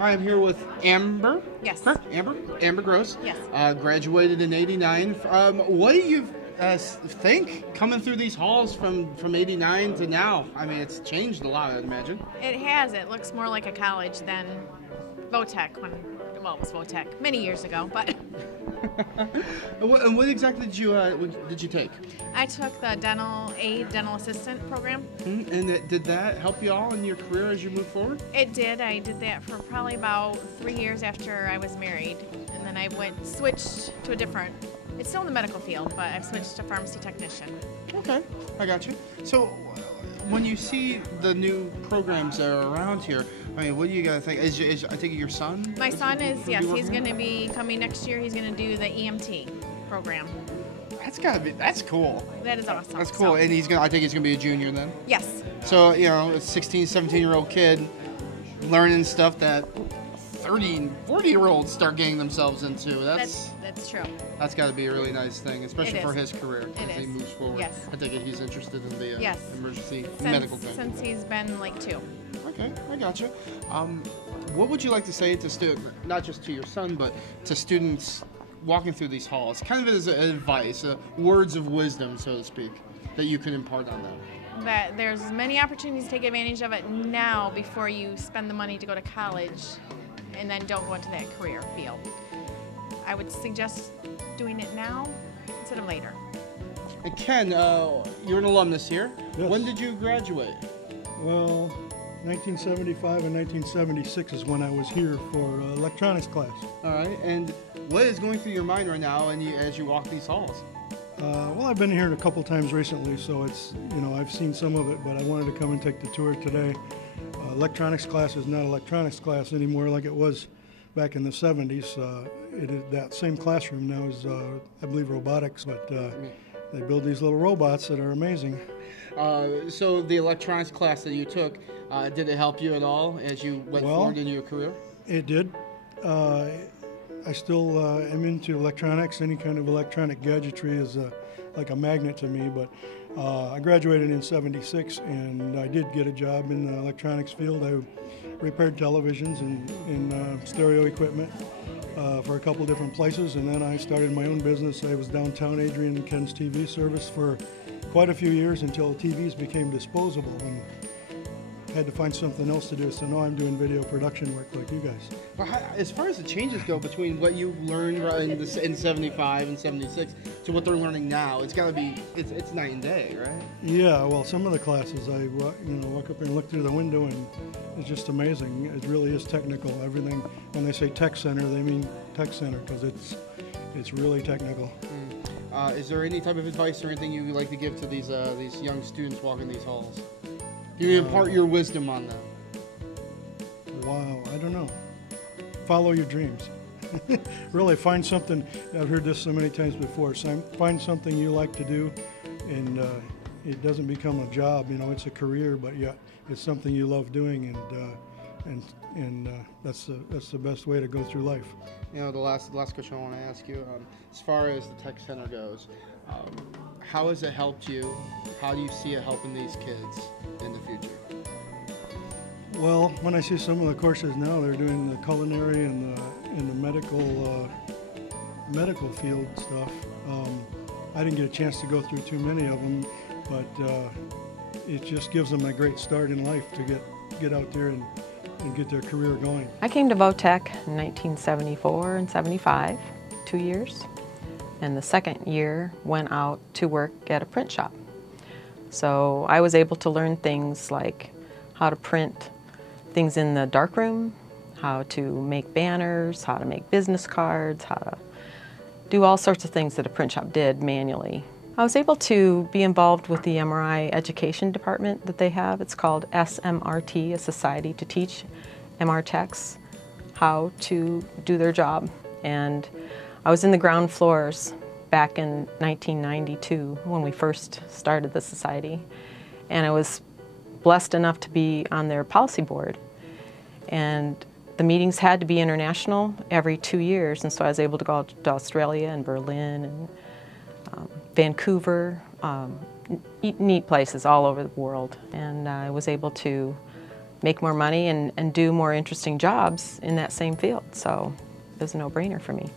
I'm here with Amber. Yes. Correct? Amber Gross. Yes. Graduated in '89. What do you think coming through these halls from '89 to now? I mean, it's changed a lot, I'd imagine. It has. It looks more like a college than Votech well, it was Votech many years ago, but. And what exactly did you take? I took the dental assistant program. And did that help you all in your career as you move forward? It did. I did that for probably about 3 years after I was married, and then I switched to a different. It's still in the medical field, but I've switched to pharmacy technician. Okay, I got you. So, when you see the new programs that are around here, I mean, what do you guys think? Is I think your son? My son is, yes, he's going to be coming next year. He's going to do the EMT program. That's cool. That is awesome. That's cool. So, And I think he's going to be a junior then? yes. So, a 16, 17-year-old kid learning stuff that 30 and 40-year-olds start getting themselves into. That's true. That's got to be a really nice thing, especially for his career as he moves forward. Yes. I think he's interested in the Yes. emergency Since, medical thing. Since he's been like 2. Okay, I gotcha. What would you like to say to students, not just to your son, but to students walking through these halls, kind of as advice, words of wisdom, so to speak, that you can impart on them? That there's many opportunities to take advantage of it now before you spend the money to go to college and then don't go into that career field. I would suggest doing it now instead of later. And Ken, you're an alumnus here. Yes. When did you graduate? Well, 1975 and 1976 is when I was here for electronics class. All right, and what is going through your mind right now as you walk these halls? Well, I've been here a couple times recently, so it's, I've seen some of it, but I wanted to come and take the tour today. Electronics class is not electronics class anymore like it was back in the 70s. That same classroom now is, I believe, robotics, but they build these little robots that are amazing. So the electronics class that you took, did it help you at all as you went forward in your career? It did. I still am into electronics. Any kind of electronic gadgetry is like a magnet to me, but I graduated in '76 and I did get a job in the electronics field. I repaired televisions and stereo equipment for a couple different places, and then I started my own business. I was downtown Adrian and Ken's TV service for quite a few years until TVs became disposable and had to find something else to do. So now I'm doing video production work like you guys. Well, as far as the changes go between what you learned in 75 and 76 to what they're learning now, it's got to be, it's night and day, right? Yeah, well, some of the classes I walk up and look through the window and it's just amazing. It really is technical. Everything, when they say tech center, they mean tech center because it's really technical. Is there any type of advice or anything you would like to give to these young students walking these halls? Can you impart your wisdom on them? Wow, I don't know. Follow your dreams. Really find something. I've heard this so many times before. So find something you like to do, and it doesn't become a job. It's a career, but yeah, it's something you love doing, and that's the best way to go through life. The last question I want to ask you, as far as the tech center goes, how has it helped you? How do you see it helping these kids in the future? Well, when I see some of the courses now, they're doing the culinary and the medical field stuff. I didn't get a chance to go through too many of them, but it just gives them a great start in life to get out there and get their career going. I came to Votech in 1974 and 75, 2 years. And the second year went out to work at a print shop. So I was able to learn things like how to print things in the darkroom, how to make banners, how to make business cards, how to do all sorts of things that a print shop did manually. I was able to be involved with the MRI education department that they have. It's called SMRT, a Society to Teach MR Techs how to do their job. And I was in the ground floors back in 1992 when we first started the society, and I was blessed enough to be on their policy board. And the meetings had to be international every 2 years, and so I was able to go out to Australia and Berlin and Vancouver, neat places all over the world, and I was able to make more money and do more interesting jobs in that same field, so it was a no-brainer for me.